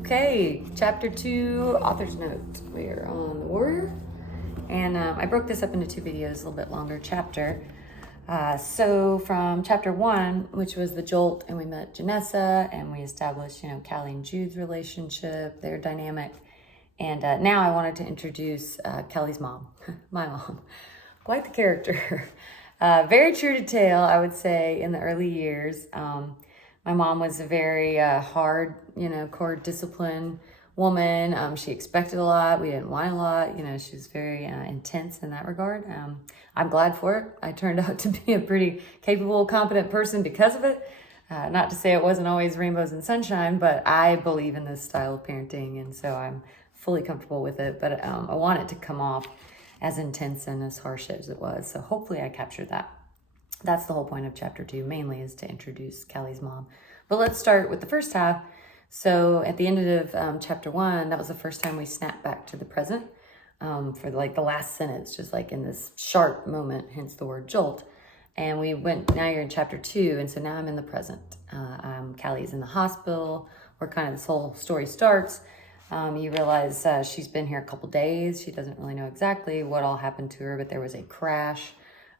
Okay, chapter 2, author's note. We are on the warrior. And I broke this up into two videos, a little bit longer chapter. So from chapter 1, which was the jolt, and we met Janessa, and we established, Callie and Jude's relationship, their dynamic. And now I wanted to introduce Kelly's mom, my mom. Quite the character. Very true to tale, I would say, in the early years. My mom was a very hard, core discipline woman. She expected a lot. We didn't want a lot. She was very intense in that regard. I'm glad for it. I turned out to be a pretty capable, competent person because of it. Not to say it wasn't always rainbows and sunshine, but I believe in this style of parenting, and so I'm fully comfortable with it. But I want it to come off as intense and as harsh as it was. So hopefully I captured that. That's the whole point of chapter 2, mainly, is to introduce Callie's mom. But let's start with the first half. So at the end of chapter 1, that was the first time we snapped back to the present for the last sentence, just like in this sharp moment, hence the word jolt. And we went, now you're in chapter 2, and so now I'm in the present. Callie's in the hospital, where kind of this whole story starts. You realize she's been here a couple days. She doesn't really know exactly what all happened to her, but there was a crash.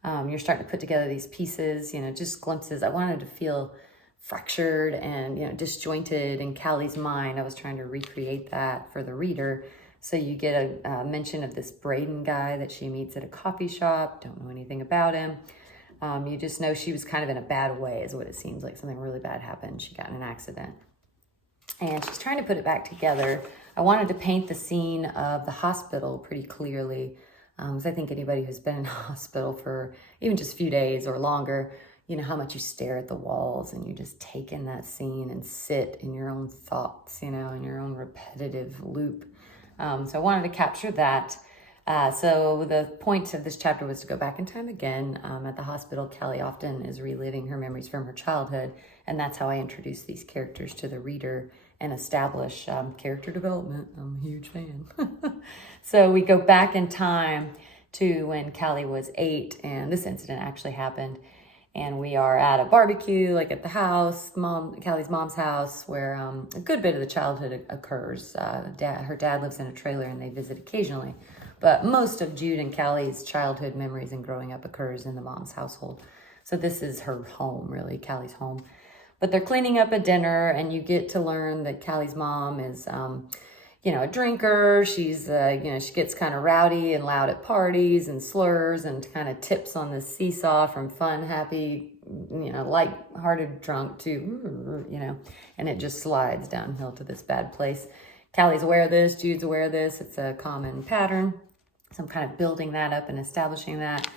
You're starting to put together these pieces, just glimpses. I wanted to feel fractured and, disjointed in Callie's mind. I was trying to recreate that for the reader. So you get a mention of this Braden guy that she meets at a coffee shop. Don't know anything about him. You just know she was kind of in a bad way, is what it seems like. Something really bad happened. She got in an accident. And she's trying to put it back together. I wanted to paint the scene of the hospital pretty clearly. Because I think anybody who's been in a hospital for even just a few days or longer, how much you stare at the walls and you just take in that scene and sit in your own thoughts, in your own repetitive loop. So I wanted to capture that. So the point of this chapter was to go back in time again. At the hospital, Callie often is reliving her memories from her childhood, and that's how I introduce these characters to the reader and establish character development. I'm a huge fan. So we go back in time to when Callie was 8, and this incident actually happened. And we are at a barbecue, like at the house, Callie's mom's house, where a good bit of the childhood occurs. Her dad lives in a trailer, and they visit occasionally. But most of Jude and Callie's childhood memories and growing up occurs in the mom's household. So this is her home, really, Callie's home. But they're cleaning up a dinner, and you get to learn that Callie's mom is, a drinker. She's, she gets kind of rowdy and loud at parties and slurs and kind of tips on the seesaw from fun, happy, light-hearted drunk to, and it just slides downhill to this bad place. Callie's aware of this. Jude's aware of this. It's a common pattern. So I'm kind of building that up and establishing that.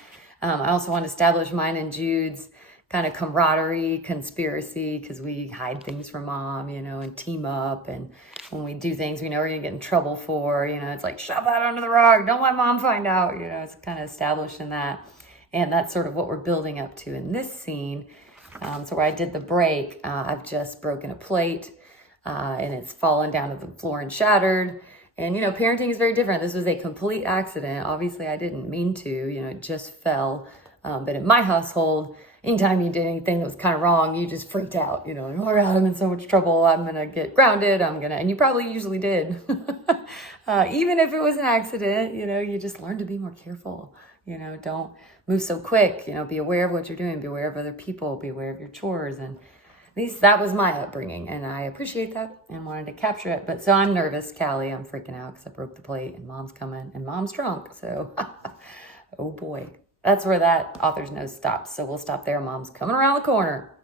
I also want to establish mine and Jude's kind of camaraderie, conspiracy, because we hide things from mom, and team up. And when we do things we know we're going to get in trouble for, it's like, shove that under the rug. Don't let mom find out. It's kind of established in that. And that's sort of what we're building up to in this scene. So where I did the break, I've just broken a plate and it's fallen down to the floor and shattered. And, parenting is very different. This was a complete accident. Obviously, I didn't mean to, it just fell. But in my household, anytime you did anything that was kind of wrong, you just freaked out, oh my God, I'm in so much trouble. I'm going to get grounded. And you probably usually did. Even if it was an accident, you just learn to be more careful. Don't move so quick, be aware of what you're doing, be aware of other people, be aware of your chores. And at least that was my upbringing, and I appreciate that and wanted to capture it. But so I'm nervous, Callie. I'm freaking out because I broke the plate and mom's coming and mom's drunk. So, oh boy. That's where that author's note stops. So we'll stop there. Mom's coming around the corner.